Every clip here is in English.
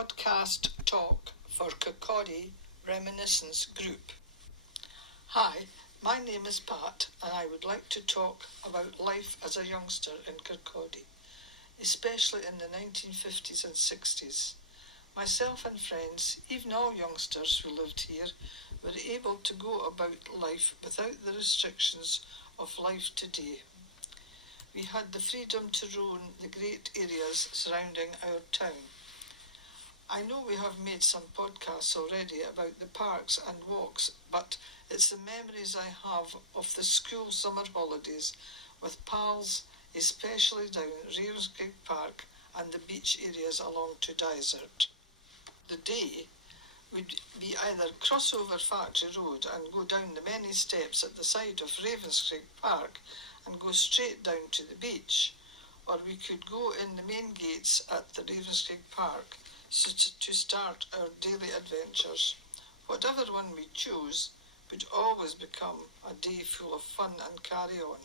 podcast talk for Kirkcaldy Reminiscence Group. Hi, my name is Pat and I would like to talk about life as a youngster in Kirkcaldy, especially in the 1950s and 60s. Myself and friends, even all youngsters who lived here, were able to go about life without the restrictions of life today. We had the freedom to roam the great areas surrounding our town. I know we have made some podcasts already about the parks and walks, but it's the memories I have of the school summer holidays with pals, especially down Ravenscraig Park and the beach areas along to Dysart. The day would be either cross over Factory Road and go down the many steps at the side of Ravenscraig Park and go straight down to the beach, or we could go in the main gates at the Ravenscraig Park to start our daily adventures. Whatever one we chose would always become a day full of fun and carry on.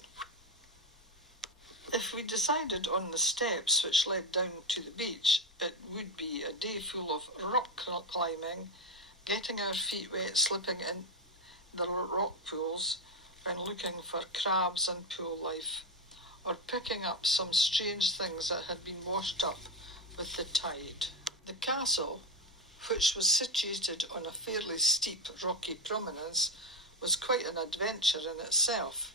If we decided on the steps which led down to the beach, it would be a day full of rock climbing, getting our feet wet, slipping in the rock pools when looking for crabs and pool life, or picking up some strange things that had been washed up with the tide. The castle, which was situated on a fairly steep rocky prominence, was quite an adventure in itself.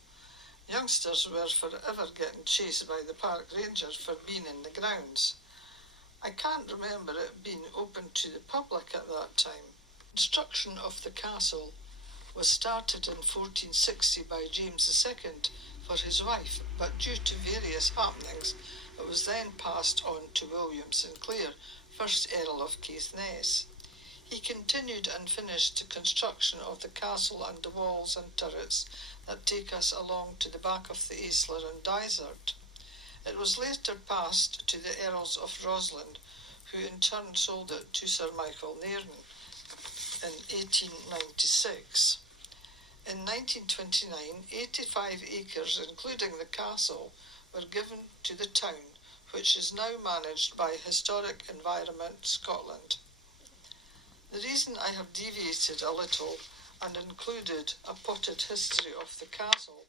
Youngsters were forever getting chased by the park ranger for being in the grounds. I can't remember it being open to the public at that time. Construction of the castle was started in 1460 by James II for his wife, but due to various happenings, it was then passed on to William Sinclair, 1st Earl of Caithness. He continued and finished the construction of the castle and the walls and turrets that take us along to the back of the Aisler and Dysart. It was later passed to the Earls of Roslin, who in turn sold it to Sir Michael Nairn in 1896. In 1929, 85 acres, including the castle, were given to the town, which is now managed by Historic Environment Scotland. The reason I have deviated a little and included a potted history of the castle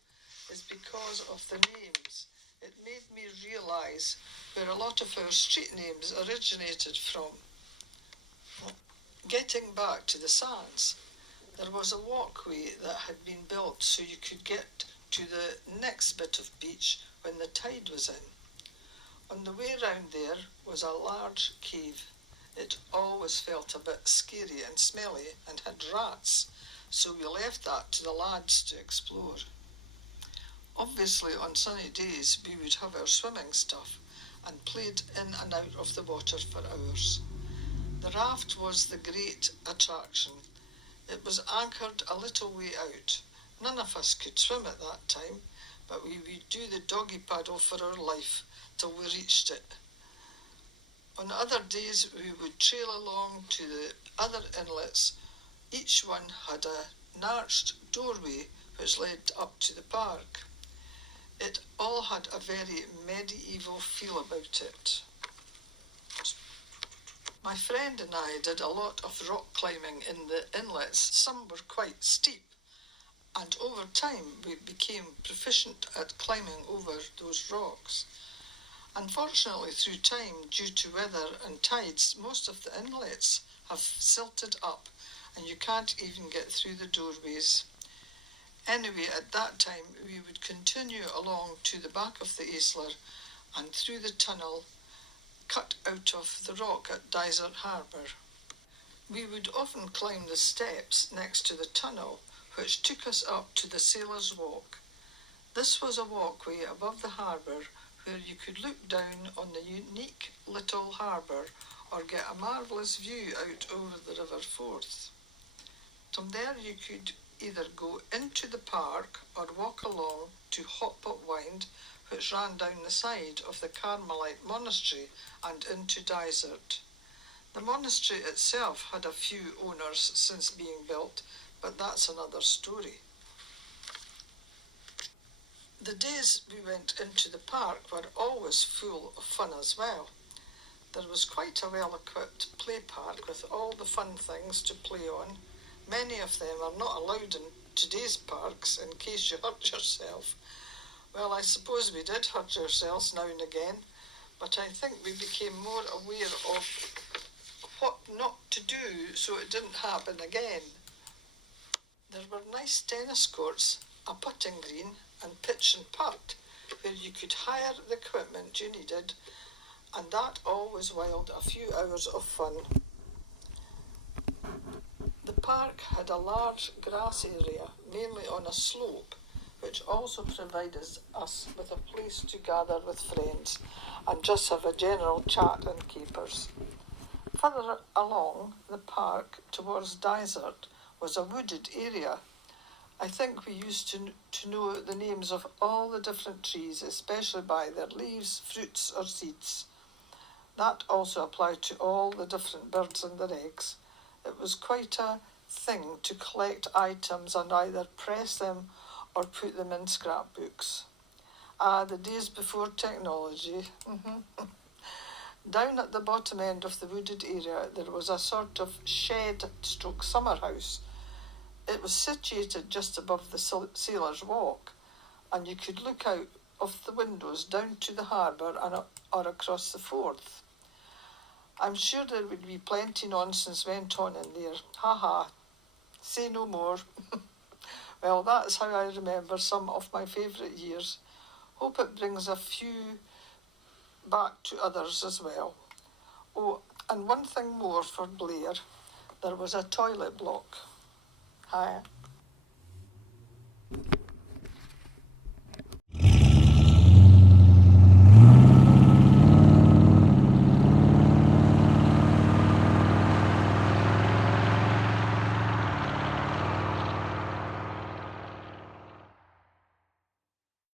is because of the names. It made me realise where a lot of our street names originated from. Getting back to the sands, there was a walkway that had been built so you could get to the next bit of beach when the tide was in. On the way round there was a large cave. It always felt a bit scary and smelly and had rats, so we left that to the lads to explore. Obviously on sunny days we would have our swimming stuff and played in and out of the water for hours. The raft was the great attraction. It was anchored a little way out. None of us could swim at that time, but we would do the doggy paddle for our life till we reached it. On other days we would trail along to the other inlets. Each one had an arched doorway which led up to the park. It all had a very medieval feel about it. My friend and I did a lot of rock climbing in the inlets. Some were quite steep, and over time we became proficient at climbing over those rocks. Unfortunately, through time, due to weather and tides, most of the inlets have silted up and you can't even get through the doorways. Anyway, at that time we would continue along to the back of the Aisler and through the tunnel cut out of the rock at Dysart Harbour. We would often climb the steps next to the tunnel, which took us up to the Sailor's Walk. This was a walkway above the harbour where you could look down on the unique little harbour or get a marvellous view out over the River Forth. From there you could either go into the park or walk along to Hotpot Wynd, which ran down the side of the Carmelite monastery and into Dysart. The monastery itself had a few owners since being built, but that's another story. The days we went into the park were always full of fun as well. There was quite a well-equipped play park with all the fun things to play on. Many of them are not allowed in today's parks in case you hurt yourself. Well, I suppose we did hurt ourselves now and again, but I think we became more aware of what not to do so it didn't happen again. There were nice tennis courts, a putting green and pitch and putt where you could hire the equipment you needed, and that always wiled a few hours of fun. The park had a large grass area, mainly on a slope, which also provided us with a place to gather with friends and just have a general chat and capers. Further along the park towards Dysart was a wooded area. I think we used to know the names of all the different trees, especially by their leaves, fruits or seeds. That also applied to all the different birds and their eggs. It was quite a thing to collect items and either press them or put them in scrapbooks. The days before technology. Down at the bottom end of the wooded area there was a sort of shed-stroke-summer house. It was situated just above the Sailor's Walk, and you could look out of the windows down to the harbour or across the Forth. I'm sure there would be plenty nonsense went on in there. Ha ha. Say no more. Well, that's how I remember some of my favourite years. Hope it brings a few back to others as well. Oh, and one thing more for Blair. There was a toilet block. Hi.